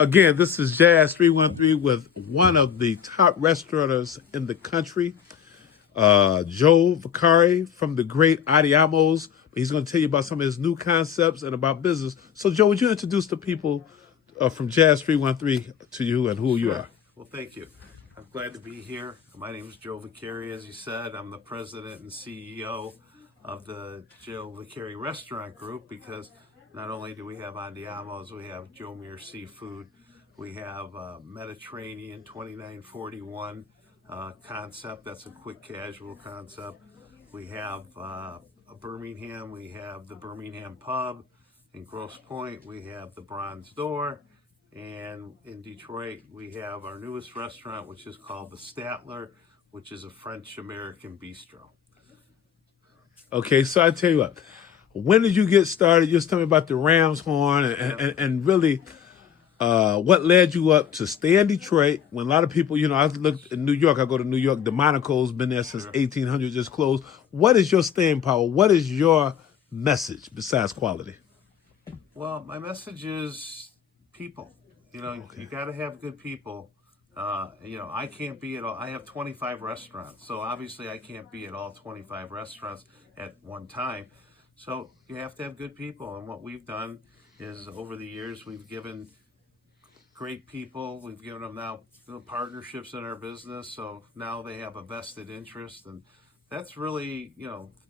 Again, this is Jazz 313 with one of the top restaurateurs in the country, Joe Vicari from the great Andiamo's. He's going to tell you about some of his new concepts and about business. So, Joe, would you introduce the people from Jazz 313 to you and who you Sure. are? Well, thank you. I'm glad to be here. My name is Joe Vicari, as you said. I'm the president and CEO of the Joe Vicari Restaurant Group because not only do we have Andiamo's, we have Joe Muir Seafood, we have Mediterranean 2941 concept. That's a quick casual concept. We have Birmingham. We have the Birmingham Pub. In Grosse Pointe, we have the Bronze Door. And in Detroit, we have our newest restaurant, which is called the Statler, which is a French-American bistro. Okay, so I tell you what, when did you get started? Just tell me about the Ram's Horn and really what led you up to stay in Detroit when a lot of people, I looked in New York, I go to New York, Delmonico's been there since 1800, just closed. What is your staying power? What is your message besides quality? Well, my message is people. You got to have good people. I can't be at all. I have 25 restaurants, so obviously I can't be at all 25 restaurants at one time. So you have to have good people. And what we've done is over the years, we've given great people, we've given them now partnerships in our business. So now they have a vested interest. And that's really,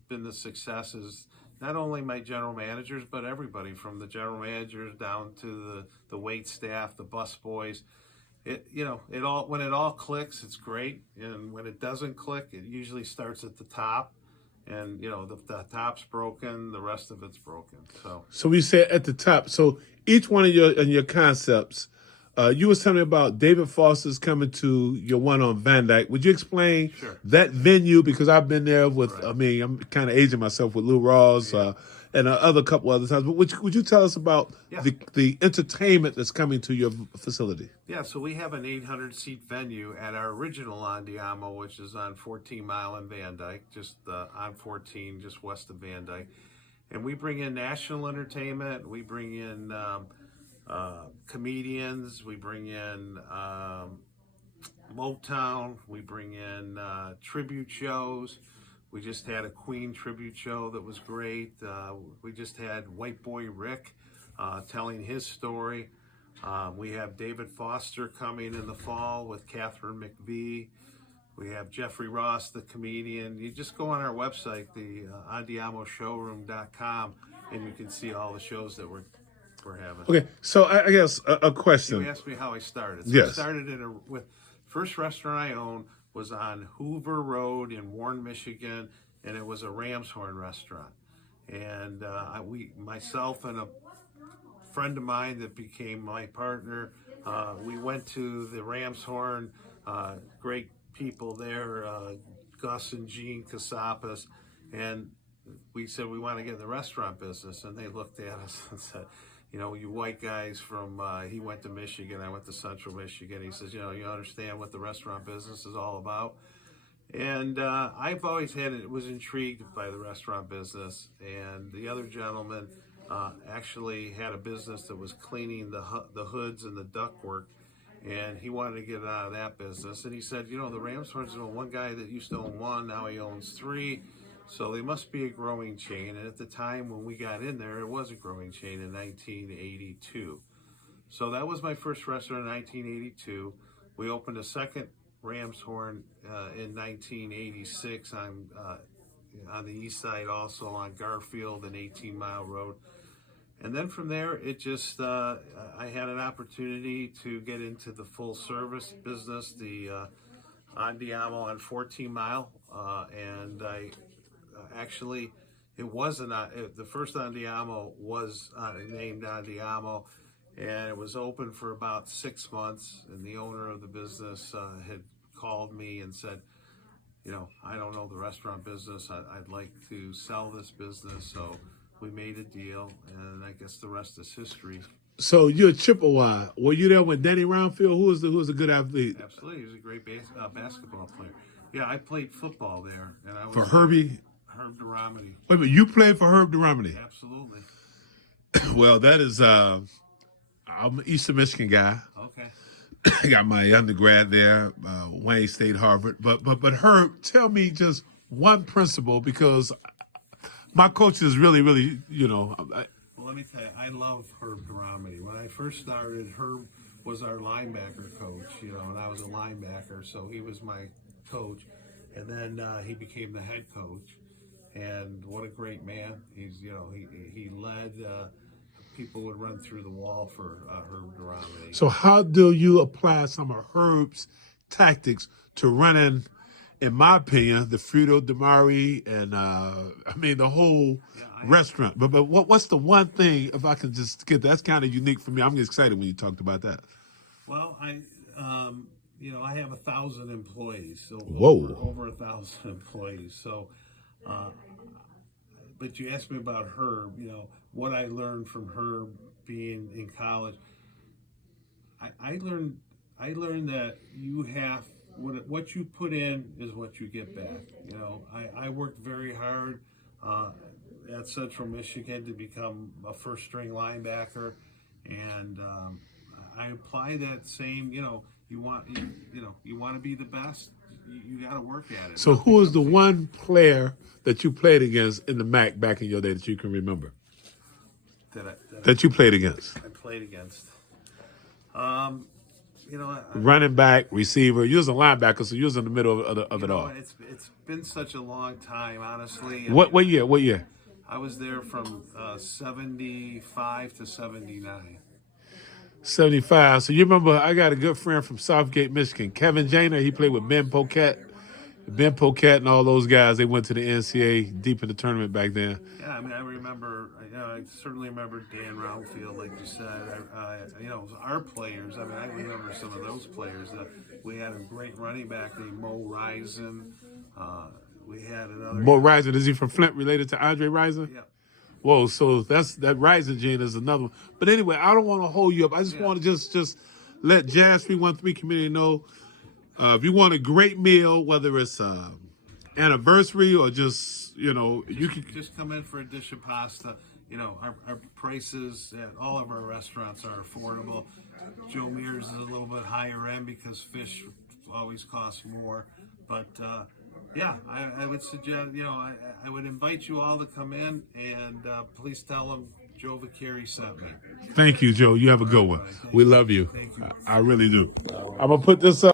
been the success is not only my general managers, but everybody from the general managers down to the wait staff, the bus boys. When it all clicks, it's great. And when it doesn't click, it usually starts at the top. And, the top's broken, the rest of it's broken. So we said at the top, so each one of your concepts, you was telling me about David Foster's coming to your one on Van Dyke. Would you explain that venue? Because I've been there with, right. I'm kind of aging myself with Lou Rawls and other couple other times. But would you tell us about the entertainment that's coming to your facility? Yeah, so we have an 800-seat venue at our original Andiamo, which is on 14 Mile and Van Dyke, just on 14, just west of Van Dyke. And we bring in national entertainment. We bring in comedians, we bring in Motown, we bring in tribute shows. We just had a Queen tribute show that was great. We just had White Boy Rick telling his story. We have David Foster coming in the fall with Catherine McVie. We have Jeffrey Ross, the comedian. You just go on our website, the AndiamoShowroom.com, and you can see all the shows that we're having. Okay, so I guess a question. You asked me how I started. So yes. I started first restaurant I owned was on Hoover Road in Warren, Michigan, and it was a Ram's Horn restaurant. And myself and a friend of mine that became my partner, we went to the Ram's Horn, great people there, Gus and Gene Casapas, and we said we want to get in the restaurant business, and they looked at us and said, you white guys from, he went to Michigan, I went to Central Michigan. He says, you understand what the restaurant business is all about. And I've always was intrigued by the restaurant business. And the other gentleman actually had a business that was cleaning the hoods and the ductwork. And he wanted to get out of that business. And he said, the Rams Horns, one guy that used to own one, now he owns three. So they must be a growing chain. And at the time when we got in there, it was a growing chain in 1982. So that was my first restaurant in 1982. We opened a second Ram's Horn in 1986 on the east side, also on Garfield and 18 Mile Road. And then from there, it just, I had an opportunity to get into the full service business, the Andiamo on 14 Mile. And I actually, it wasn't, the first Andiamo was named Andiamo, and it was open for about 6 months. And the owner of the business had called me and said, I don't know the restaurant business. I'd like to sell this business. So we made a deal, and I guess the rest is history. So you're a Chippewa. Were you there with Danny Roundfield? Who was a good athlete? Absolutely, he was a great basketball player. Yeah, I played football there, and I was for Herbie. Herb Duromedy. Wait a minute, you played for Herb Duromedy? Absolutely. Well, that is, I I'm an Eastern Michigan guy. Okay. I got my undergrad there, Wayne State, Harvard. But Herb, tell me just one principle, because my coach is really, really, Well, let me tell you, I love Herb Durami. When I first started, Herb was our linebacker coach, and I was a linebacker, so he was my coach. And then he became the head coach. And what a great man. He led, people would run through the wall for Herb Durami. So how do you apply some of Herb's tactics to running, in my opinion, the Frito Damari and the whole restaurant? But what's the one thing, if I can just get that's kind of unique for me? I'm excited when you talked about that. Well, I have 1,000 employees, so Whoa. over 1,000 employees. So, but you asked me about Herb. What I learned from Herb being in college. I learned that you have what you put in is what you get back. I worked very hard at Central Michigan to become a first string linebacker, and I apply that same. You want to be the best. You got to work at it. So who is the one player that you played against in the MAC back in your day that you can remember? That you played against? I played against. Running back, receiver. You was a linebacker, so you was in the middle of it all. It's been such a long time, honestly. What year? What year? I was there from 75 to 79. 75. So you remember, I got a good friend from Southgate, Michigan, Kevin Janer. He played with Ben Poquette. Ben Poquette and all those guys, they went to the NCAA deep in the tournament back then. Yeah, I remember, I certainly remember Dan Roundfield, like you said. Our players, I remember some of those players. We had a great running back named Mo Risen. We had another. Mo Risen, is he from Flint, related to Andre Risen? Yeah. Whoa, so that Risen gene is another one. But anyway, I don't want to hold you up. I just want to just let Jazz 313 community know, if you want a great meal, whether it's anniversary or just you can just come in for a dish of pasta. Our prices at all of our restaurants are affordable. Joe Mears is a little bit higher end because fish always costs more. But I would suggest, I would invite you all to come in, and please tell them Joe Vicari sent me. Thank you, Joe. You have a good one. We love you. Thank you. I really do. I'm gonna put this up.